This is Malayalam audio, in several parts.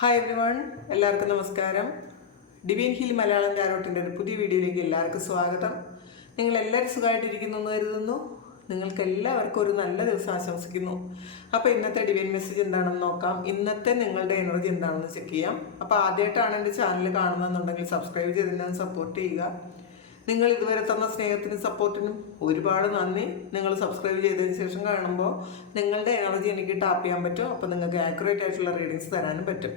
ഹായ് എവ്രി വൺ, എല്ലാവർക്കും നമസ്കാരം. ഡിവൈൻ ഹീൽ മലയാളം ടാരോട്ടിൻ്റെ ഒരു പുതിയ വീഡിയോയിലേക്ക് എല്ലാവർക്കും സ്വാഗതം. നിങ്ങളെല്ലാവരും സുഖമായിട്ടിരിക്കുന്നു എന്ന് കരുതുന്നു. നിങ്ങൾക്ക് എല്ലാവർക്കും ഒരു നല്ല ദിവസം ആശംസിക്കുന്നു. അപ്പോൾ ഇന്നത്തെ ഡിവൈൻ മെസ്സേജ് എന്താണെന്ന് നോക്കാം. ഇന്നത്തെ നിങ്ങളുടെ എനർജി എന്താണെന്ന് ചെക്ക് ചെയ്യാം. അപ്പോൾ ആദ്യമായിട്ടാണ് എൻ്റെ ചാനൽ കാണുന്നതെന്നുണ്ടെങ്കിൽ സബ്സ്ക്രൈബ് ചെയ്ത് സപ്പോർട്ട് ചെയ്യുക. നിങ്ങൾ ഇതുവരെ തന്ന സ്നേഹത്തിനും സപ്പോർട്ടിനും ഒരുപാട് നന്ദി. നിങ്ങൾ സബ്സ്ക്രൈബ് ചെയ്തതിന് ശേഷം കാണുമ്പോൾ നിങ്ങളുടെ എനർജി എനിക്ക് ടാപ്പ് ചെയ്യാൻ പറ്റും. അപ്പോൾ നിങ്ങൾക്ക് ആക്യുറേറ്റ് ആയിട്ടുള്ള റീഡിങ്സ് തരാനും പറ്റും.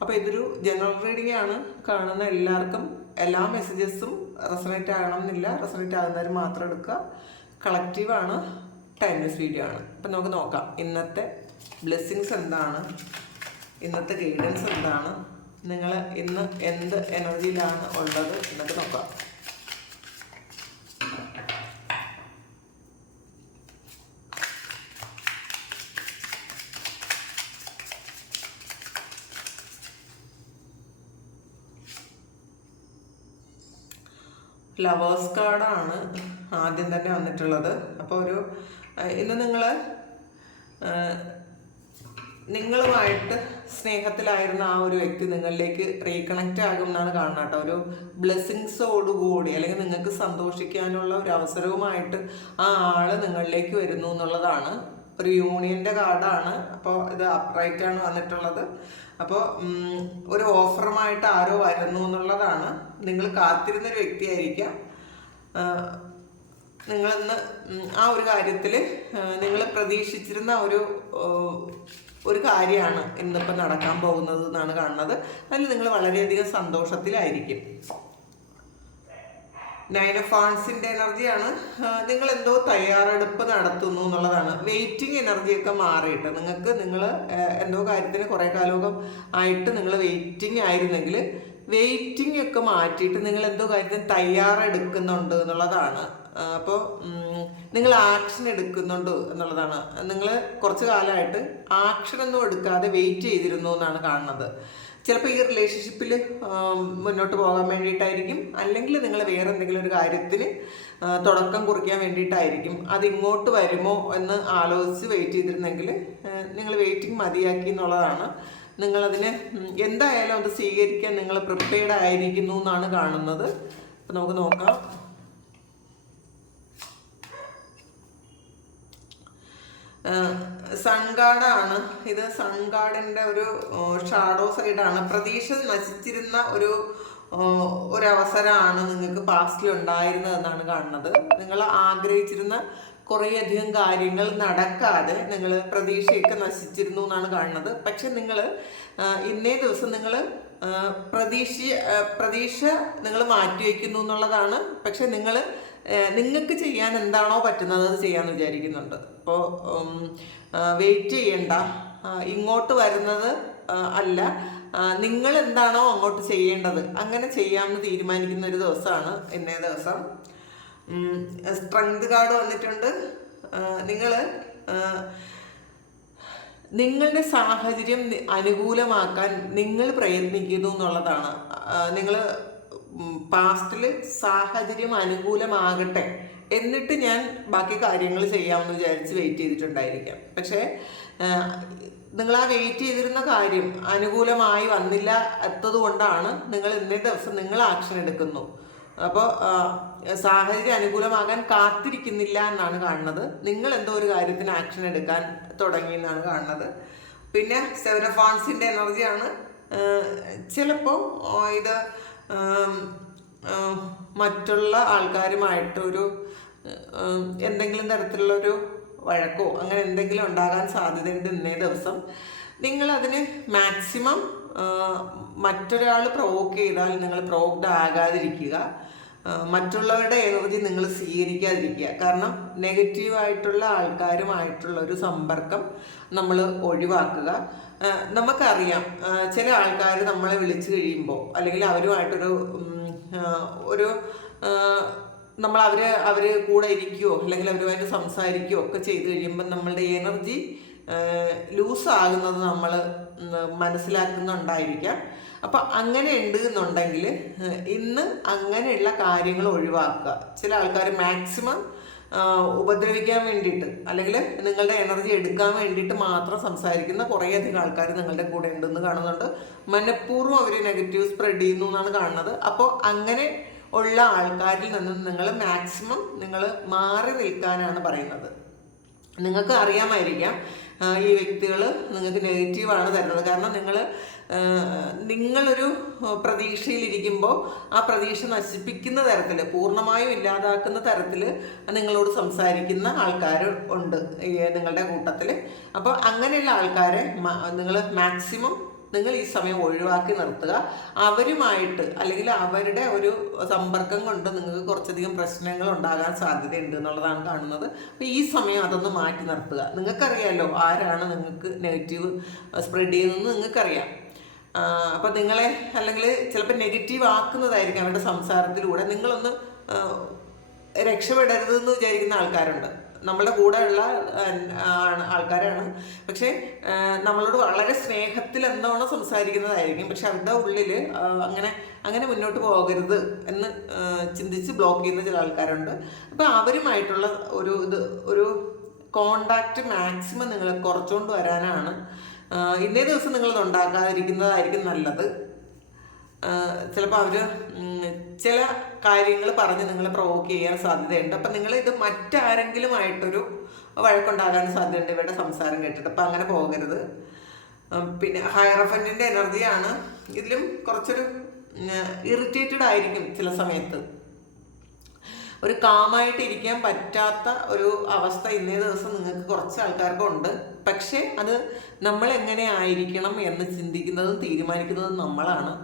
അപ്പോൾ ഇതൊരു ജനറൽ റീഡിംഗ് ആണ്. കാണുന്ന എല്ലാവർക്കും എല്ലാ മെസ്സേജസും റെസണേറ്റ് ആകണം എന്നില്ല. റെസണേറ്റ് ആകുന്നവർ മാത്രം എടുക്കുക. കളക്റ്റീവാണ്, ടൈംലെസ് വീഡിയോ ആണ്. അപ്പം നമുക്ക് നോക്കാം ഇന്നത്തെ ബ്ലെസ്സിങ്സ് എന്താണ്, ഇന്നത്തെ ഗൈഡൻസ് എന്താണ്, നിങ്ങൾ ഇന്ന് എന്ത് എനർജിയിലാണ് ഉള്ളത് എന്നൊക്കെ നോക്കാം. ലവേഴ്സ് കാർഡാണ് ആദ്യം തന്നെ വന്നിട്ടുള്ളത്. അപ്പോൾ ഇന്ന് നിങ്ങളുമായിട്ട് സ്നേഹത്തിലായിരുന്ന ആ ഒരു വ്യക്തി നിങ്ങളിലേക്ക് റീകണക്റ്റ് ആകും എന്നാണ് കാണുന്നത് കേട്ടോ. ഒരു ബ്ലെസ്സിങ്സോടുകൂടി അല്ലെങ്കിൽ നിങ്ങൾക്ക് സന്തോഷിക്കാനുള്ള ഒരു അവസരവുമായിട്ട് ആ ആള് നിങ്ങളിലേക്ക് വരുന്നു എന്നുള്ളതാണ്. ഒരു യൂണിയൻ്റെ കാർഡാണ്. അപ്പോൾ ഇത് അപ്രൈറ്റാണ് വന്നിട്ടുള്ളത്. അപ്പോൾ ഒരു ഓഫറുമായിട്ട് ആരോ വരുന്നു എന്നുള്ളതാണ്. നിങ്ങൾ കാത്തിരുന്നൊരു വ്യക്തിയായിരിക്കാം. നിങ്ങളിന്ന് ആ ഒരു കാര്യത്തിൽ നിങ്ങൾ പ്രതീക്ഷിച്ചിരുന്ന ഒരു കാര്യമാണ് ഇന്നിപ്പോൾ നടക്കാൻ പോകുന്നത് എന്നാണ് കാണുന്നത്. അതിൽ നിങ്ങൾ വളരെയധികം സന്തോഷത്തിലായിരിക്കും. 9 ഓഫ് വാൻഡ്സിൻ്റെ എനർജിയാണ്. നിങ്ങൾ എന്തോ തയ്യാറെടുപ്പ് നടത്തുന്നു എന്നുള്ളതാണ്. വെയിറ്റിംഗ് എനർജിയൊക്കെ മാറിയിട്ട് നിങ്ങൾ എന്തോ കാര്യത്തിന് കുറേ കാലം ആയിട്ട് നിങ്ങൾ വെയിറ്റിംഗ് ആയിരുന്നെങ്കിൽ വെയിറ്റിംഗ് ഒക്കെ മാറ്റിയിട്ട് നിങ്ങൾ എന്തോ കാര്യത്തിന് തയ്യാറെടുക്കുന്നുണ്ട് എന്നുള്ളതാണ്. അപ്പോൾ നിങ്ങൾ ആക്ഷൻ എടുക്കുന്നുണ്ട് എന്നുള്ളതാണ്. നിങ്ങൾ കുറച്ച് കാലമായിട്ട് ആക്ഷനൊന്നും എടുക്കാതെ വെയിറ്റ് ചെയ്തിരുന്നു എന്നാണ് കാണുന്നത്. ചിലപ്പോൾ ഈ റിലേഷൻഷിപ്പിൽ മുന്നോട്ട് പോകാൻ വേണ്ടിയിട്ടായിരിക്കും, അല്ലെങ്കിൽ നിങ്ങൾ വേറെ എന്തെങ്കിലും ഒരു കാര്യത്തിന് തുടക്കം കുറിക്കാൻ വേണ്ടിയിട്ടായിരിക്കും. അത് ഇങ്ങോട്ട് വരുമോ എന്ന് ആലോചിച്ച് വെയിറ്റ് ചെയ്തിരുന്നെങ്കിൽ നിങ്ങൾ വെയിറ്റിംഗ് മതിയാക്കി എന്നുള്ളതാണ്. നിങ്ങളതിന് എന്തായാലും അത് സ്വീകരിക്കാൻ നിങ്ങൾ പ്രിപ്പയർഡ് ആയിരിക്കുന്നു എന്നാണ് കാണുന്നത്. അപ്പം നമുക്ക് നോക്കാം. സൺഗാർഡാണ് ഇത്. സൺഗാർഡിൻ്റെ ഒരു ഷാഡോ സൈഡാണ്. പ്രതീക്ഷ നശിച്ചിരുന്ന ഒരവസരമാണ് നിങ്ങൾക്ക് പാസ്റ്റിൽ ഉണ്ടായിരുന്നതെന്നാണ് കാണുന്നത്. നിങ്ങൾ ആഗ്രഹിച്ചിരുന്ന കുറേയധികം കാര്യങ്ങൾ നടക്കാതെ നിങ്ങൾ പ്രതീക്ഷയൊക്കെ നശിച്ചിരുന്നു എന്നാണ് കാണുന്നത്. പക്ഷെ നിങ്ങൾ ഇന്നേ ദിവസം നിങ്ങൾ പ്രതീക്ഷ നിങ്ങൾ മാറ്റിവെക്കുന്നു എന്നുള്ളതാണ്. പക്ഷെ നിങ്ങൾക്ക് ചെയ്യാൻ എന്താണോ പറ്റുന്നത് അത് ചെയ്യാമെന്ന് വിചാരിക്കുന്നുണ്ട്. അപ്പോൾ വെയിറ്റ് ചെയ്യണ്ട, ഇങ്ങോട്ട് വരുന്നത് അല്ല, നിങ്ങൾ എന്താണോ അങ്ങോട്ട് ചെയ്യേണ്ടത് അങ്ങനെ ചെയ്യാമെന്ന് തീരുമാനിക്കുന്ന ഒരു ദിവസമാണ് ഇന്നേ ദിവസം. സ്ട്രെങ്ത് കാർഡ് വന്നിട്ടുണ്ട്. നിങ്ങളുടെ സാഹചര്യം അനുകൂലമാക്കാൻ നിങ്ങൾ പ്രയത്നിക്കുന്നു എന്നുള്ളതാണ്. നിങ്ങൾ പാസ്റ്റിൽ സാഹചര്യം അനുകൂലമാകട്ടെ എന്നിട്ട് ഞാൻ ബാക്കി കാര്യങ്ങൾ ചെയ്യാമെന്ന് വിചാരിച്ച് വെയിറ്റ് ചെയ്തിട്ടുണ്ടായിരിക്കാം. പക്ഷേ നിങ്ങൾ ആ വെയിറ്റ് ചെയ്തിരുന്ന കാര്യം അനുകൂലമായി വന്നില്ല എത്തതുകൊണ്ടാണ് നിങ്ങൾ ഇന്നേ ദിവസം നിങ്ങൾ ആക്ഷൻ എടുക്കുന്നു. അപ്പോൾ സാഹചര്യം അനുകൂലമാകാൻ കാത്തിരിക്കുന്നില്ല എന്നാണ് കാണുന്നത്. നിങ്ങൾ എന്തോ ഒരു കാര്യത്തിന് ആക്ഷൻ എടുക്കാൻ തുടങ്ങി എന്നാണ് കാണുന്നത്. പിന്നെ 7 ഓഫ് വാൻഡ്സിൻ്റെ എനർജിയാണ്. ചിലപ്പോൾ ഇത് മറ്റുള്ള ആൾക്കാരുമായിട്ടൊരു എന്തെങ്കിലും തരത്തിലുള്ളൊരു വഴക്കോ അങ്ങനെ എന്തെങ്കിലും ഉണ്ടാകാൻ സാധ്യതയുണ്ട് ഇന്നേ ദിവസം. നിങ്ങളതിന് മാക്സിമം മറ്റൊരാൾ പ്രൊവോക്ക് ചെയ്താൽ നിങ്ങൾ പ്രൊവോക്ഡ് ആകാതിരിക്കുക. മറ്റുള്ളവരുടെ എനർജി നിങ്ങൾ സ്വീകരിക്കാതിരിക്കുക. കാരണം നെഗറ്റീവായിട്ടുള്ള ആൾക്കാരുമായിട്ടുള്ള ഒരു സമ്പർക്കം നമ്മൾ ഒഴിവാക്കുക. നമുക്കറിയാം ചില ആൾക്കാർ നമ്മളെ വിളിച്ചു കഴിയുമ്പോൾ അല്ലെങ്കിൽ അവരുമായിട്ടൊരു നമ്മൾ അവർ കൂടെ ഇരിക്കുകയോ അല്ലെങ്കിൽ അവരുമായിട്ട് സംസാരിക്കുകയോ ഒക്കെ ചെയ്ത് കഴിയുമ്പോൾ നമ്മളുടെ എനർജി ലൂസാകുന്നത് നമ്മൾ മനസ്സിലാക്കുന്നുണ്ടായിരിക്കാം. അപ്പം അങ്ങനെ ഉണ്ട് എന്നുണ്ടെങ്കിൽ ഇന്ന് അങ്ങനെയുള്ള കാര്യങ്ങൾ ഒഴിവാക്കുക. ചില ആൾക്കാർ മാക്സിമം ഉപദ്രവിക്കാൻ വേണ്ടിയിട്ട് അല്ലെങ്കിൽ നിങ്ങളുടെ എനർജി എടുക്കാൻ വേണ്ടിയിട്ട് മാത്രം സംസാരിക്കുന്ന കുറേയധികം ആൾക്കാർ നിങ്ങളുടെ കൂടെ ഉണ്ടെന്ന് കാണുന്നുണ്ട്. മനഃപൂർവ്വം അവർ നെഗറ്റീവ് സ്പ്രെഡ് ചെയ്യുന്നു എന്നാണ് കാണുന്നത്. അപ്പോൾ അങ്ങനെ ഉള്ള ആൾക്കാരിൽ നിന്ന് നിങ്ങൾ മാക്സിമം നിങ്ങൾ മാറി നിൽക്കാനാണ് പറയുന്നത്. നിങ്ങൾക്ക് അറിയാമായിരിക്കാം ഈ വ്യക്തികൾ നിങ്ങൾക്ക് നെഗറ്റീവാണ് തരുന്നത്. കാരണം നിങ്ങളൊരു പ്രതീക്ഷയിലിരിക്കുമ്പോൾ ആ പ്രതീക്ഷ നശിപ്പിക്കുന്ന തരത്തിൽ, പൂർണ്ണമായും ഇല്ലാതാക്കുന്ന തരത്തിൽ നിങ്ങളോട് സംസാരിക്കുന്ന ആൾക്കാർ ഉണ്ട് നിങ്ങളുടെ കൂട്ടത്തിൽ. അപ്പോൾ അങ്ങനെയുള്ള ആൾക്കാരെ നിങ്ങൾ മാക്സിമം നിങ്ങൾ ഈ സമയം ഒഴിവാക്കി നിർത്തുക. അവരുമായിട്ട് അല്ലെങ്കിൽ അവരുടെ ഒരു സമ്പർക്കം കൊണ്ട് നിങ്ങൾക്ക് കുറച്ചധികം പ്രശ്നങ്ങൾ ഉണ്ടാകാൻ സാധ്യതയുണ്ട് എന്നുള്ളതാണ് കാണുന്നത്. അപ്പോൾ ഈ സമയം അതൊന്ന് മാറ്റി നിർത്തുക. നിങ്ങൾക്കറിയാമല്ലോ ആരാണ് നിങ്ങൾക്ക് നെഗറ്റീവ് സ്പ്രെഡ് ചെയ്യുന്നതെന്ന് നിങ്ങൾക്കറിയാം. അപ്പോൾ നിങ്ങളെ അല്ലെങ്കിൽ ചിലപ്പോൾ നെഗറ്റീവ് ആക്കുന്നതായിരിക്കും അവരുടെ സംസാരത്തിലൂടെ. നിങ്ങളൊന്ന് രക്ഷപ്പെടരുതെന്ന് വിചാരിക്കുന്ന ആൾക്കാരുണ്ട്. നമ്മളുടെ കൂടെ ഉള്ള ആൾക്കാരാണ്, പക്ഷെ നമ്മളോട് വളരെ സ്നേഹത്തിൽ എന്താണോ സംസാരിക്കുന്നതായിരിക്കും. പക്ഷെ അവരുടെ ഉള്ളിൽ അങ്ങനെ മുന്നോട്ട് പോകരുത് എന്ന് ചിന്തിച്ച് ബ്ലോക്ക് ചെയ്യുന്ന ചില ആൾക്കാരുണ്ട്. അപ്പോൾ അവരുമായിട്ടുള്ള ഒരു കോണ്ടാക്റ്റ് മാക്സിമം നിങ്ങൾ കുറച്ചുകൊണ്ട് വരാനാണ്. ഇന്നേ ദിവസം നിങ്ങളത് ഉണ്ടാക്കാതിരിക്കുന്നതായിരിക്കും നല്ലത്. ചിലപ്പോൾ അവർ ചില കാര്യങ്ങൾ പറഞ്ഞ് നിങ്ങളെ പ്രൊവോക്ക് ചെയ്യാൻ സാധ്യതയുണ്ട്. അപ്പം നിങ്ങൾ ഇത് മറ്റാരെങ്കിലുമായിട്ടൊരു വഴക്കുണ്ടാകാൻ സാധ്യതയുണ്ട് ഇവരുടെ സംസാരം കേട്ടിട്ട്. അപ്പം അങ്ങനെ പോകരുത്. പിന്നെ ഹയറഫൻറ്റിൻ്റെ എനർജിയാണ്. ഇതിലും കുറച്ചൊരു ഇറിറ്റേറ്റഡ് ആയിരിക്കും ചില സമയത്ത്. ഒരു കാമായിട്ട് ഇരിക്കാൻ പറ്റാത്ത ഒരു അവസ്ഥ ഇന്നേ ദിവസം നിങ്ങൾക്ക് കുറച്ച് ആൾക്കാർക്കുണ്ട്. പക്ഷേ അത് നമ്മൾ എങ്ങനെ ആയിരിക്കണം എന്ന് ചിന്തിക്കുന്നതും തീരുമാനിക്കുന്നതും നമ്മളാണ്.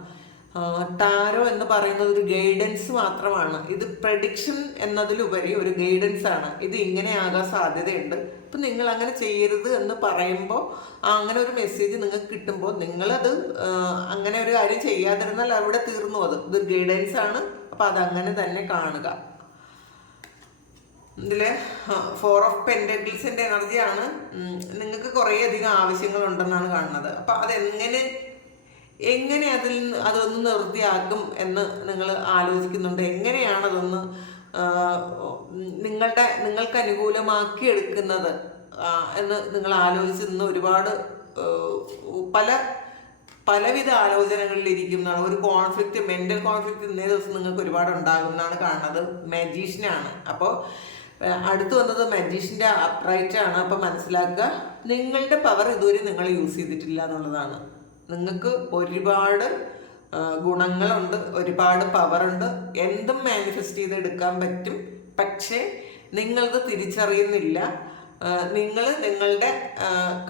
ടാരോ എന്ന് പറയുന്നത് ഒരു ഗൈഡൻസ് മാത്രമാണ്. ഇത് പ്രഡിക്ഷൻ എന്നതിലുപരി ഒരു ഗൈഡൻസ് ആണ്. ഇത് ഇങ്ങനെ ആകാൻ സാധ്യതയുണ്ട്, അപ്പം നിങ്ങൾ അങ്ങനെ ചെയ്യരുത് എന്ന് പറയുമ്പോൾ അങ്ങനെ ഒരു മെസ്സേജ് നിങ്ങൾക്ക് കിട്ടുമ്പോൾ നിങ്ങളത് അങ്ങനെ ഒരു കാര്യം ചെയ്യാതിരുന്നാൽ അവിടെ തീർന്നു. ഇതൊരു ഗൈഡൻസ് ആണ്. അപ്പം അതങ്ങനെ തന്നെ കാണുക. ഇതിൽ 4 ഓഫ് പെൻറ്റക്കിൾസിൻ്റെ എനർജിയാണ്. നിങ്ങൾക്ക് കുറേയധികം ആവശ്യങ്ങളുണ്ടെന്നാണ് കാണുന്നത്. അപ്പം എങ്ങനെ അതൊന്ന് നിർത്തിയാക്കും എന്ന് നിങ്ങൾ ആലോചിക്കുന്നുണ്ട്. എങ്ങനെയാണ് അതൊന്ന് നിങ്ങൾക്ക് അനുകൂലമാക്കി എടുക്കുന്നത് എന്ന് നിങ്ങൾ ആലോചിച്ച് നിന്ന് ഒരുപാട് പലവിധ ആലോചനകളിലിരിക്കുന്നതാണ്. ഒരു കോൺഫ്ലിക്റ്റ്, മെൻ്റൽ കോൺഫ്ലിക്റ്റ് ഇന്നേ ദിവസം നിങ്ങൾക്ക് ഒരുപാട് ഉണ്ടാകുന്നതാണ് കാണുന്നത്. മജീഷ്യനാണ്. അപ്പോൾ അടുത്ത് വന്നത് മജീഷ്യൻ്റെ അപ്രൈറ്റ് ആണ്. അപ്പോൾ മനസ്സിലാക്കുക, നിങ്ങളുടെ പവർ ഇതുവരെ നിങ്ങൾ യൂസ് ചെയ്തിട്ടില്ല എന്നുള്ളതാണ്. നിങ്ങൾക്ക് ഒരുപാട് ഗുണങ്ങളുണ്ട്, ഒരുപാട് പവറുണ്ട്, എന്തും മാനിഫെസ്റ്റ് ചെയ്തെടുക്കാൻ പറ്റും. പക്ഷേ നിങ്ങളത് തിരിച്ചറിയുന്നില്ല. നിങ്ങളുടെ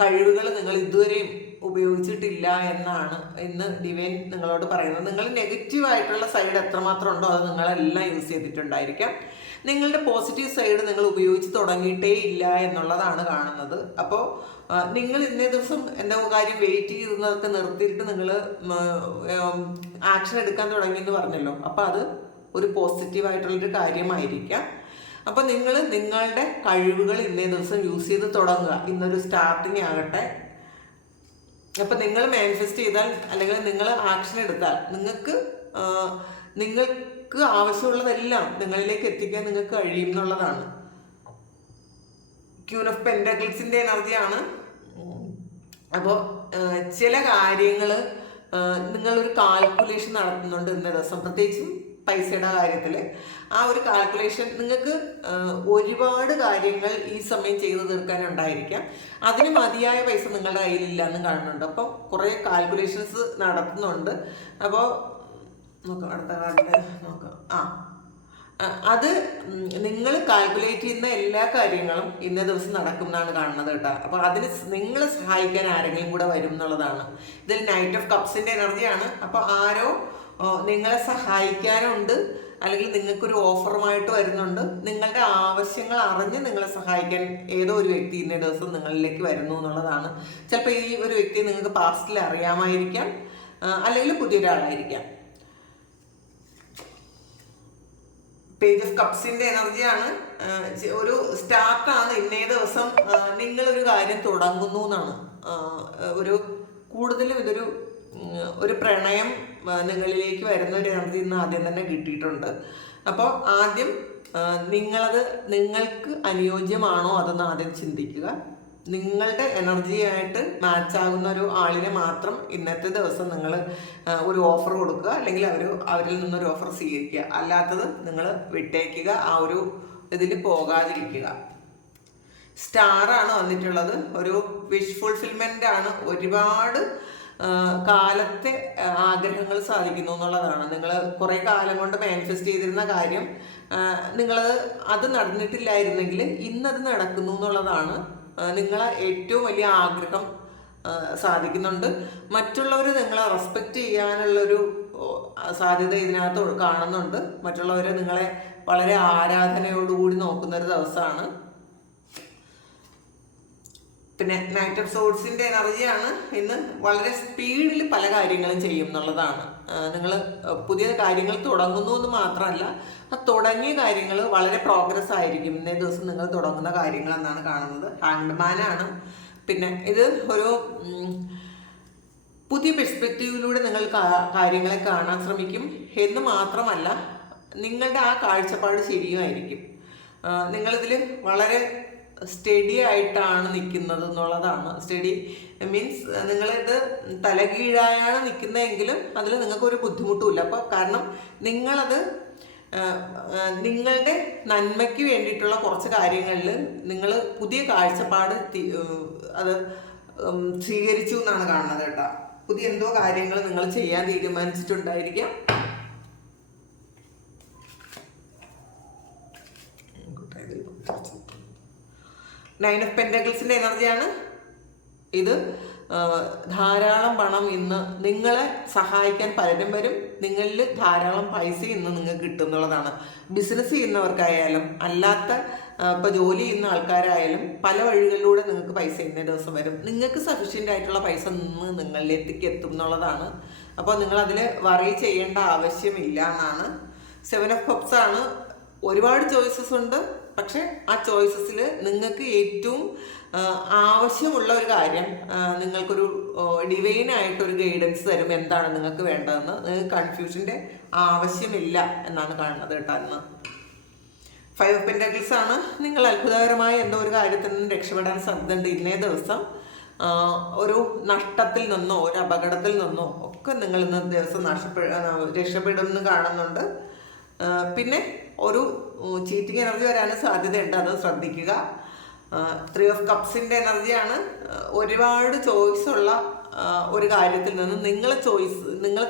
കഴിവുകൾ നിങ്ങൾ ഇതുവരെയും ഉപയോഗിച്ചിട്ടില്ല എന്നാണ് ഇന്ന് ഡിവൈൻ നിങ്ങളോട് പറയുന്നത്. നിങ്ങൾ നെഗറ്റീവായിട്ടുള്ള സൈഡ് എത്രമാത്രം ഉണ്ടോ അത് നിങ്ങളെല്ലാം യൂസ് ചെയ്തിട്ടുണ്ടായിരിക്കാം. നിങ്ങളുടെ പോസിറ്റീവ് സൈഡ് നിങ്ങൾ ഉപയോഗിച്ച് തുടങ്ങിയിട്ടേ ഇല്ല എന്നുള്ളതാണ് കാണുന്നത്. അപ്പോൾ നിങ്ങൾ ഇന്നേ ദിവസം എന്താ കാര്യം വെയിറ്റ് ചെയ്യുന്നതൊക്കെ നിർത്തിയിട്ട് നിങ്ങൾ ആക്ഷൻ എടുക്കാൻ തുടങ്ങിയെന്ന് പറഞ്ഞല്ലോ. അപ്പോൾ അത് ഒരു പോസിറ്റീവായിട്ടുള്ളൊരു കാര്യമായിരിക്കാം. അപ്പോൾ നിങ്ങളുടെ കഴിവുകൾ ഇന്നേ ദിവസം യൂസ് ചെയ്ത് തുടങ്ങുക. ഇന്നൊരു സ്റ്റാർട്ടിങ് ആകട്ടെ. അപ്പം നിങ്ങൾ മാനിഫെസ്റ്റ് ചെയ്താൽ അല്ലെങ്കിൽ നിങ്ങൾ ആക്ഷൻ എടുത്താൽ നിങ്ങൾക്ക് ആവശ്യമുള്ളതെല്ലാം നിങ്ങളിലേക്ക് എത്തിക്കാൻ നിങ്ങൾക്ക് കഴിയും എന്നുള്ളതാണ്. ക്യൂൻ ഓഫ് പെൻറ്റക്കിൾസിൻ്റെ എനർജിയാണ്. അപ്പോൾ ചില കാര്യങ്ങൾ നിങ്ങളൊരു കാൽക്കുലേഷൻ നടത്തുന്നുണ്ട് ഇന്ന ദിവസം, പ്രത്യേകിച്ചും പൈസയുടെ കാര്യത്തിൽ. ആ ഒരു കാൽക്കുലേഷൻ നിങ്ങൾക്ക് ഒരുപാട് കാര്യങ്ങൾ ഈ സമയം ചെയ്തു തീർക്കാനുണ്ടായിരിക്കാം. അതിന് മതിയായ പൈസ നിങ്ങളുടെ കയ്യിലില്ല എന്ന് കാണുന്നുണ്ട്. അപ്പോൾ കുറേ കാൽക്കുലേഷൻസ് നടത്തുന്നുണ്ട്. അപ്പോൾ നോക്കാം, അടുത്ത കാലത്ത് നോക്കാം. അത് നിങ്ങൾ കാൽക്കുലേറ്റ് ചെയ്യുന്ന എല്ലാ കാര്യങ്ങളും ഇന്ന ദിവസം നടക്കും എന്നാണ് കാണുന്നത് കേട്ടോ. അപ്പോൾ അതിന് നിങ്ങളെ സഹായിക്കാൻ ആരെങ്കിലും കൂടെ വരും എന്നുള്ളതാണ്. ഇതിൽ നൈറ്റ് ഓഫ് കപ്സിൻ്റെ എനർജിയാണ്. അപ്പോൾ ആരോ നിങ്ങളെ സഹായിക്കാനുണ്ട്, അല്ലെങ്കിൽ നിങ്ങൾക്കൊരു ഓഫറുമായിട്ട് വരുന്നുണ്ട്. നിങ്ങളുടെ ആവശ്യങ്ങൾ അറിഞ്ഞ് നിങ്ങളെ സഹായിക്കാൻ ഏതോ ഒരു വ്യക്തി ഇന്ന ദിവസം നിങ്ങളിലേക്ക് വരുന്നു എന്നുള്ളതാണ്. ചിലപ്പോൾ ഈ ഒരു വ്യക്തി നിങ്ങൾക്ക് പാസ്റ്റിൽ അറിയാമായിരിക്കാം, അല്ലെങ്കിൽ പുതിയൊരാളായിരിക്കാം. പേജ് ഓഫ് കപ്സിൻ്റെ എനർജിയാണ്. ഒരു സ്റ്റാർട്ടാണ്. ഇന്നേ ദിവസം നിങ്ങളൊരു കാര്യം തുടങ്ങുന്നു എന്നാണ്. കൂടുതലും ഒരു പ്രണയം നിങ്ങളിലേക്ക് വരുന്ന ഒരു എനർജി ഇന്ന് ആദ്യം തന്നെ കിട്ടിയിട്ടുണ്ട്. അപ്പോൾ ആദ്യം നിങ്ങൾക്ക് അനുയോജ്യമാണോ അതെന്ന് ആദ്യം ചിന്തിക്കുക. നിങ്ങളുടെ എനർജിയായിട്ട് മാച്ച് ആകുന്ന ഒരു ആളിനെ മാത്രം ഇന്നത്തെ ദിവസം നിങ്ങൾ ഒരു ഓഫർ കൊടുക്കുക, അല്ലെങ്കിൽ അവരിൽ നിന്നൊരു ഓഫർ സ്വീകരിക്കുക. അല്ലാത്തത് നിങ്ങൾ വിട്ടേക്കുക, ആ ഒരു ഇതിൽ പോകാതിരിക്കുക. സ്റ്റാറാണ് വന്നിട്ടുള്ളത്. ഒരു വിഷ് ഫുൾഫിൽമെൻ്റ് ആണ്. ഒരുപാട് കാലത്തെ ആഗ്രഹങ്ങൾ സാധിക്കുന്നു എന്നുള്ളതാണ്. നിങ്ങൾ കുറേ കാലം കൊണ്ട് മാനിഫെസ്റ്റ് ചെയ്തിരുന്ന കാര്യം അത് നടന്നിട്ടില്ലായിരുന്നെങ്കിൽ ഇന്നത് നടക്കുന്നു എന്നുള്ളതാണ്. നിങ്ങളെ ഏറ്റവും വലിയ ആഗ്രഹം സാധിക്കുന്നുണ്ട്. മറ്റുള്ളവർ നിങ്ങളെ റെസ്പെക്റ്റ് ചെയ്യാനുള്ളൊരു സാധ്യത ഇതിനകത്ത് കാണുന്നുണ്ട്. മറ്റുള്ളവർ നിങ്ങളെ വളരെ ആരാധനയോടുകൂടി നോക്കുന്നൊരു ദിവസമാണ്. പിന്നെ നൈറ്റ് ഓഫ് സോഴ്സിൻ്റെ എനർജിയാണ്. ഇന്ന് വളരെ സ്പീഡിൽ പല കാര്യങ്ങളും ചെയ്യും എന്നുള്ളതാണ്. നിങ്ങൾ പുതിയ കാര്യങ്ങൾ തുടങ്ങുന്നു എന്ന് മാത്രമല്ല, തുടങ്ങിയ കാര്യങ്ങൾ വളരെ പ്രോഗ്രസ് ആയിരിക്കും ഇന്നേ ദിവസം നിങ്ങൾ തുടങ്ങുന്ന കാര്യങ്ങൾ എന്നാണ് കാണുന്നത്. ഹാങ്ഡ്മാനാണ്. പിന്നെ ഇത് ഒരു പുതിയ പെർസ്പെക്റ്റീവിലൂടെ നിങ്ങൾ കാര്യങ്ങളെ കാണാൻ ശ്രമിക്കും എന്ന് മാത്രമല്ല, നിങ്ങളുടെ ആ കാഴ്ചപ്പാട് ശരിയുമായിരിക്കും. നിങ്ങളിതിൽ വളരെ സ്റ്റഡി ആയിട്ടാണ് നിൽക്കുന്നത് എന്നുള്ളതാണ്. സ്റ്റഡി മീൻസ് നിങ്ങളിത് തലകീഴായാണ് നിൽക്കുന്നതെങ്കിലും അതിൽ നിങ്ങൾക്കൊരു ബുദ്ധിമുട്ടുമില്ല. അപ്പോൾ കാരണം നിങ്ങളത് നിങ്ങളുടെ നന്മയ്ക്ക് വേണ്ടിയിട്ടുള്ള കുറച്ച് കാര്യങ്ങളിൽ നിങ്ങൾ പുതിയ കാഴ്ചപ്പാട് അത് സ്വീകരിച്ചു എന്നാണ് കാണുന്നത് കേട്ടോ. പുതിയ എന്തോ കാര്യങ്ങൾ നിങ്ങൾ ചെയ്യാൻ തീരുമാനിച്ചിട്ടുണ്ടായിരിക്കാം. നയൻ ഓഫ് പെന്റക്കിൾസിന്റെ എനർജിയാണ് ഇത്. ധാരാളം പണം ഇന്ന് നിങ്ങളെ സഹായിക്കാൻ പലരും വരും. നിങ്ങളിൽ ധാരാളം പൈസ ഇന്ന് നിങ്ങൾക്ക് കിട്ടും എന്നുള്ളതാണ്. ബിസിനസ് ചെയ്യുന്നവർക്കായാലും അല്ലാത്ത ഇപ്പോൾ ജോലി ചെയ്യുന്ന ആൾക്കാരായാലും പല വഴികളിലൂടെ നിങ്ങൾക്ക് പൈസ ഇന്നേ ദിവസം വരും. നിങ്ങൾക്ക് സഫീഷ്യൻ്റ് ആയിട്ടുള്ള പൈസ നിങ്ങളിലേക്ക് എത്തും എന്നുള്ളതാണ്. അപ്പോൾ നിങ്ങളതിൽ വറി ചെയ്യേണ്ട ആവശ്യമില്ല എന്നാണ്. 7 ഓഫ് കപ്സ് ആണ്. ഒരുപാട് ചോയ്സസ് ഉണ്ട്. പക്ഷെ ആ ചോയ്സസിൽ നിങ്ങൾക്ക് ഏറ്റവും ആവശ്യമുള്ള ഒരു കാര്യം നിങ്ങൾക്കൊരു ഡിവൈനായിട്ടൊരു ഗൈഡൻസ് തരും. എന്താണ് നിങ്ങൾക്ക് വേണ്ടതെന്ന്. നിങ്ങൾക്ക് കൺഫ്യൂഷൻ്റെ ആവശ്യമില്ല എന്നാണ് കാണുന്നത് കേട്ടോ. ഇന്ന് 5 ഓഫ് പെന്റക്കിൾസ് ആണ്. നിങ്ങൾ അത്ഭുതകരമായ എന്തോ ഒരു കാര്യത്തിൽ നിന്ന് രക്ഷപ്പെടാൻ സാധ്യതയുണ്ട് ഇന്നേ ദിവസം. ഒരു നഷ്ടത്തിൽ നിന്നോ ഒരു അപകടത്തിൽ നിന്നോ ഒക്കെ നിങ്ങൾ ഇന്ന് ദിവസം രക്ഷപ്പെടുമെന്ന് കാണുന്നുണ്ട്. പിന്നെ ഒരു ചീറ്റിംഗ് എനർജി വരാനും സാധ്യതയുണ്ട്, അത് ശ്രദ്ധിക്കുക. 3 ഓഫ് കപ്സിൻ്റെ എനർജിയാണ്. ഒരുപാട് ചോയ്സ് ഉള്ള ഒരു കാര്യത്തിൽ നിന്ന് നിങ്ങൾ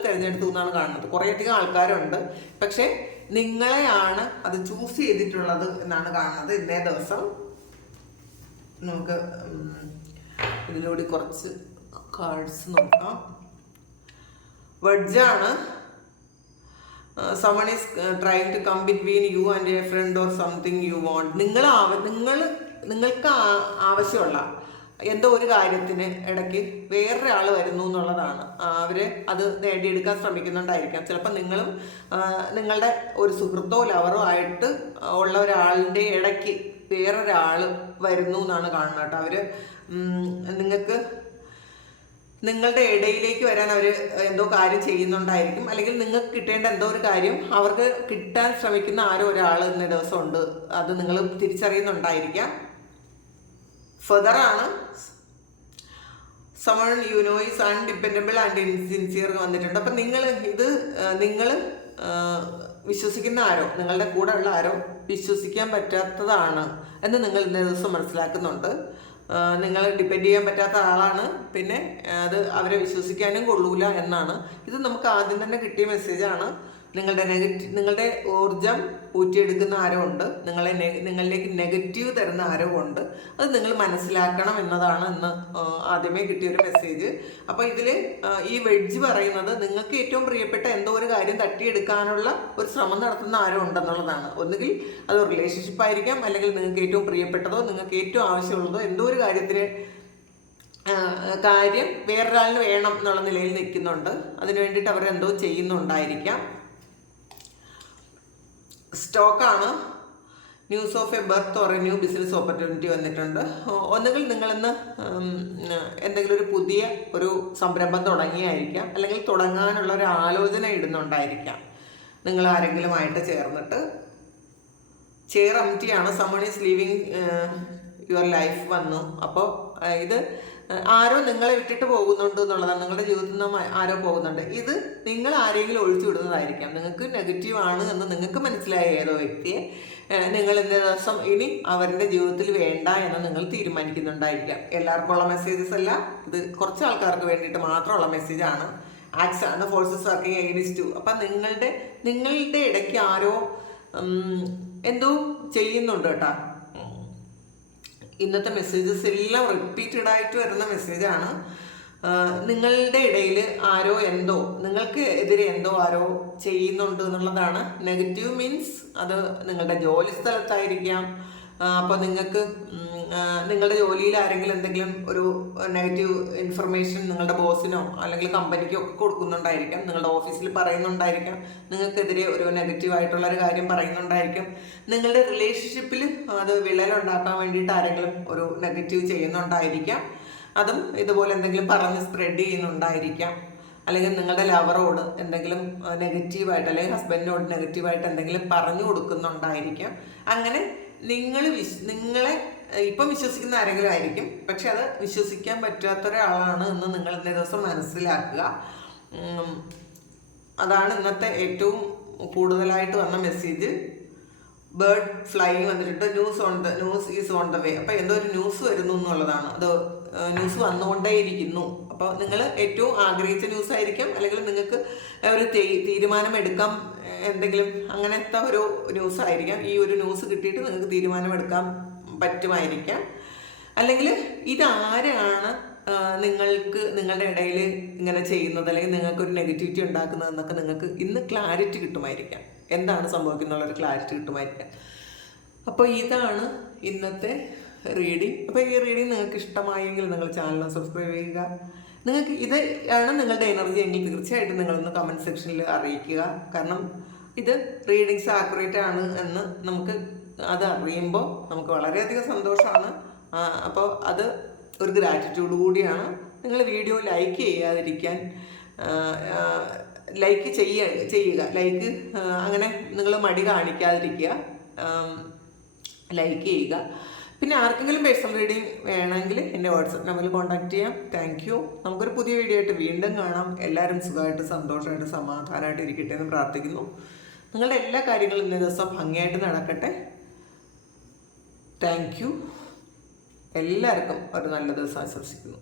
തിരഞ്ഞെടുത്തു എന്നാണ് കാണുന്നത്. കുറേയധികം ആൾക്കാരുണ്ട്, പക്ഷെ നിങ്ങളെയാണ് അത് ചൂസ് ചെയ്തിട്ടുള്ളത് എന്നാണ് കാണുന്നത് ഇന്നേ ദിവസം. നമുക്ക് ഇതിലൂടെ കുറച്ച് കാർഡ്സ് നോക്കാം. വെഡ്ജാണ്. someone is trying to come between you and a friend or something you want. നിങ്ങൾക്ക് ആവശ്യമുള്ള എന്തോ ഒരു കാര്യത്തിന് ഇടയ്ക്ക് വേറൊരാൾ വരുന്നു എന്നുള്ളതാണ്. അവർ അത് നേടിയെടുക്കാൻ ശ്രമിക്കുന്നുണ്ടായിരിക്കാം. ചിലപ്പോൾ നിങ്ങളും നിങ്ങളുടെ ഒരു സുഹൃത്തോ ലവറോ ആയിട്ട് ഉള്ള ഒരാളുടെ ഇടയ്ക്ക് വേറൊരാൾ വരുന്നു എന്നാണ് കാണുന്നത് കേട്ടോ. അവർ നിങ്ങളുടെ ഇടയിലേക്ക് വരാൻ അവർ എന്തോ കാര്യം ചെയ്യുന്നുണ്ടായിരിക്കും. അല്ലെങ്കിൽ നിങ്ങൾക്ക് കിട്ടേണ്ട എന്തോ ഒരു കാര്യം അവർക്ക് കിട്ടാൻ ശ്രമിക്കുന്ന ആരോ ഒരാൾ ഇന്ന ദിവസം ഉണ്ട്. അത് നിങ്ങൾ തിരിച്ചറിയുന്നുണ്ടായിരിക്കാം. ഫെദറാണ്. someone you know is undependable and insincere വന്നിട്ടുണ്ട്. അപ്പം നിങ്ങൾ വിശ്വസിക്കുന്ന ആരോ, നിങ്ങളുടെ കൂടെ ഉള്ള ആരോ വിശ്വസിക്കാൻ പറ്റാത്തതാണ് എന്ന് നിങ്ങൾ ഇന്നേ ദിവസം മനസ്സിലാക്കുന്നുണ്ട്. നിങ്ങൾ ഡിപ്പെൻഡ് ചെയ്യാൻ പറ്റാത്ത ആളാണ്. പിന്നെ അവരെ വിശ്വസിക്കാനും കൊള്ളൂല എന്നാണ്. ഇത് നമുക്ക് ആദ്യം തന്നെ കിട്ടിയ മെസ്സേജാണ്. നിങ്ങളുടെ ഊർജം ഊറ്റിയെടുക്കുന്ന ആരോ ഉണ്ട്, നിങ്ങളിലേക്ക് നെഗറ്റീവ് തരുന്ന ആരോ ഉണ്ട്. അത് നിങ്ങൾ മനസ്സിലാക്കണം എന്നതാണ് ഇന്ന് ആദ്യമേ കിട്ടിയൊരു മെസ്സേജ്. അപ്പോൾ ഇതിൽ ഈ വെഡ്ജ് പറയുന്നത് നിങ്ങൾക്ക് ഏറ്റവും പ്രിയപ്പെട്ട എന്തോ ഒരു കാര്യം തട്ടിയെടുക്കാനുള്ള ഒരു ശ്രമം നടത്തുന്ന ആരോ ഉണ്ടെന്നുള്ളതാണ്. ഒന്നുകിൽ അത് റിലേഷൻഷിപ്പ് ആയിരിക്കാം, അല്ലെങ്കിൽ നിങ്ങൾക്ക് ഏറ്റവും പ്രിയപ്പെട്ടതോ നിങ്ങൾക്ക് ഏറ്റവും ആവശ്യമുള്ളതോ എന്തോ ഒരു കാര്യം വേറൊരാളിന് വേണം എന്നുള്ള നിലയിൽ നിൽക്കുന്നുണ്ട്. അതിനു വേണ്ടിയിട്ട് അവരെന്തോ ചെയ്യുന്നുണ്ടായിരിക്കാം. സ്റ്റോക്കാണ്. News of A birth or A new business opportunity വന്നിട്ടുണ്ട്. ഒന്നുകിൽ നിങ്ങളിന്ന് എന്തെങ്കിലും ഒരു പുതിയ ഒരു സംരംഭം തുടങ്ങിയായിരിക്കാം, അല്ലെങ്കിൽ തുടങ്ങാനുള്ള ഒരു ആലോചന ഇടുന്നുണ്ടായിരിക്കാം നിങ്ങൾ ആരെങ്കിലുമായിട്ട് ചേർന്നിട്ട്. ചെയർ എംപ്റ്റി ആണ്, someone is living your life വന്നു. അപ്പോൾ ഇത് ആരോ നിങ്ങളെ വിട്ടിട്ട് പോകുന്നുണ്ട് എന്നുള്ളതാണ്, നിങ്ങളുടെ ജീവിതത്തിൽ നിന്ന് ആരോ പോകുന്നുണ്ട്. ഇത് നിങ്ങൾ ആരെങ്കിലും ഒഴിച്ചു വിടുന്നതായിരിക്കാം. നിങ്ങൾക്ക് നെഗറ്റീവ് ആണ് എന്ന് നിങ്ങൾക്ക് മനസ്സിലായ ഏതോ വ്യക്തിയെ നിങ്ങൾ ഇന്ന ദിവസം ഇനി അവരുടെ ജീവിതത്തിൽ വേണ്ട എന്ന് നിങ്ങൾ തീരുമാനിക്കുന്നുണ്ടായിരിക്കാം. എല്ലാവർക്കും ഉള്ള മെസ്സേജസ് അല്ല, ഇത് കുറച്ച് ആൾക്കാർക്ക് വേണ്ടിയിട്ട് മാത്രമുള്ള മെസ്സേജാണ്. ആക്സ് ആണ് ഫോഴ്സസ് വർക്കിംഗ് എഗെയിൻസ്റ്റ് യു. അപ്പം നിങ്ങളുടെ ഇടയ്ക്ക് ആരോ എന്തോ ചെയ്യുന്നുണ്ട് കേട്ടോ. ഇന്നത്തെ മെസ്സേജസ് എല്ലാം റിപ്പീറ്റഡ് ആയിട്ട് വരുന്ന മെസ്സേജാണ്. നിങ്ങളുടെ ഇടയിൽ ആരോ എന്തോ, നിങ്ങൾക്ക് എതിരെ എന്തോ ആരോ ചെയ്യുന്നുണ്ട് എന്നുള്ളതാണ്. നെഗറ്റീവ് മീൻസ് അത് നിങ്ങളുടെ ജോലി സ്ഥലത്തായിരിക്കാം. അപ്പോൾ നിങ്ങൾക്ക് നിങ്ങളുടെ ജോലിയിൽ ആരെങ്കിലും എന്തെങ്കിലും ഒരു നെഗറ്റീവ് ഇൻഫർമേഷൻ നിങ്ങളുടെ ബോസിനോ അല്ലെങ്കിൽ കമ്പനിക്കോ ഒക്കെ കൊടുക്കുന്നുണ്ടായിരിക്കാം. നിങ്ങളുടെ ഓഫീസിൽ പറയുന്നുണ്ടായിരിക്കാം, നിങ്ങൾക്കെതിരെ ഒരു നെഗറ്റീവായിട്ടുള്ളൊരു കാര്യം പറയുന്നുണ്ടായിരിക്കും. നിങ്ങളുടെ റിലേഷൻഷിപ്പിൽ അത് വിള്ളലുണ്ടാക്കാൻ വേണ്ടിയിട്ട് ആരെങ്കിലും ഒരു നെഗറ്റീവ് ചെയ്യുന്നുണ്ടായിരിക്കാം. അതും ഇതുപോലെ എന്തെങ്കിലും പറഞ്ഞ് സ്പ്രെഡ് ചെയ്യുന്നുണ്ടായിരിക്കാം. അല്ലെങ്കിൽ നിങ്ങളുടെ ലവറോട് എന്തെങ്കിലും നെഗറ്റീവായിട്ട് അല്ലെങ്കിൽ ഹസ്ബൻഡിനോട് നെഗറ്റീവായിട്ട് എന്തെങ്കിലും പറഞ്ഞു കൊടുക്കുന്നുണ്ടായിരിക്കാം. അങ്ങനെ നിങ്ങളെ ഇപ്പം വിശ്വസിക്കുന്ന ആരെങ്കിലും ആയിരിക്കും, പക്ഷെ അത് വിശ്വസിക്കാൻ പറ്റാത്ത ഒരാളാണ് എന്ന് നിങ്ങൾ ഇന്നേ ദിവസം മനസ്സിലാക്കുക. അതാണ് ഇന്നത്തെ ഏറ്റവും കൂടുതലായിട്ട് വന്ന മെസ്സേജ്. ബേർഡ് ഫ്ലൈങ് വന്നിട്ട് news is on the way. അപ്പോൾ എന്തോ ഒരു ന്യൂസ് വരുന്നു എന്നുള്ളതാണ്. അത് ന്യൂസ് വന്നുകൊണ്ടേയിരിക്കുന്നു. അപ്പോൾ നിങ്ങൾ ഏറ്റവും ആഗ്രഹിച്ച ന്യൂസ് ആയിരിക്കും, അല്ലെങ്കിൽ നിങ്ങൾക്ക് ഒരു തീരുമാനം എടുക്കാം, എന്തെങ്കിലും അങ്ങനത്തെ ഒരു ന്യൂസ് ആയിരിക്കാം. ഈ ഒരു ന്യൂസ് കിട്ടിയിട്ട് നിങ്ങൾക്ക് തീരുമാനമെടുക്കാൻ പറ്റുമായിരിക്കാം. അല്ലെങ്കിൽ ഇതാരാണ് നിങ്ങളുടെ ഇടയിൽ ഇങ്ങനെ ചെയ്യുന്നത്, അല്ലെങ്കിൽ നിങ്ങൾക്കൊരു നെഗറ്റിവിറ്റി ഉണ്ടാക്കുന്നതെന്നൊക്കെ നിങ്ങൾക്ക് ഇന്ന് ക്ലാരിറ്റി കിട്ടുമായിരിക്കാം. എന്താണ് സംഭവിക്കുന്നുള്ളൊരു ക്ലാരിറ്റി കിട്ടുമായിരിക്കാം. അപ്പോൾ ഇതാണ് ഇന്നത്തെ റീഡിങ്. അപ്പോൾ ഈ റീഡിങ് നിങ്ങൾക്ക് ഇഷ്ടമായെങ്കിൽ നിങ്ങൾ ചാനൽ സബ്സ്ക്രൈബ് ചെയ്യുക. നിങ്ങൾക്ക് ഇത് ആണ് നിങ്ങളുടെ എനർജി എങ്കിൽ തീർച്ചയായിട്ടും നിങ്ങളൊന്ന് കമൻറ്റ് സെക്ഷനിൽ അറിയിക്കുക. കാരണം ഇത് റീഡിങ്സ് ആക്യുറേറ്റ് ആണ് എന്ന് നമുക്ക് അത് അറിയുമ്പോൾ നമുക്ക് വളരെയധികം സന്തോഷമാണ്. അപ്പോൾ അത് ഒരു ഗ്രാറ്റിറ്റ്യൂഡ് കൂടിയാണ്. നിങ്ങൾ വീഡിയോ ലൈക്ക് ചെയ്യാതിരിക്കാൻ ലൈക്ക് ചെയ്യുക. ലൈക്ക് അങ്ങനെ നിങ്ങൾ മടി കാണിക്കാതിരിക്കുക, ലൈക്ക് ചെയ്യുക. പിന്നെ ആർക്കെങ്കിലും പേഴ്സണൽ റീഡിങ് വേണമെങ്കിൽ എൻ്റെ വാട്സപ്പ് നമ്പറിൽ കോൺടാക്ട് ചെയ്യാം. Thank you. നമുക്കൊരു പുതിയ വീഡിയോ ആയിട്ട് വീണ്ടും കാണാം. എല്ലാവരും സുഖമായിട്ട് സന്തോഷമായിട്ട് സമാധാനമായിട്ട് ഇരിക്കട്ടെ എന്ന് പ്രാർത്ഥിക്കുന്നു. നിങ്ങളുടെ എല്ലാ കാര്യങ്ങളും ഇന്നേ ദിവസം ഭംഗിയായിട്ട് നടക്കട്ടെ. Thank you. എല്ലാവർക്കും ഒരു നല്ല ദിവസം ആശംസിക്കുന്നു.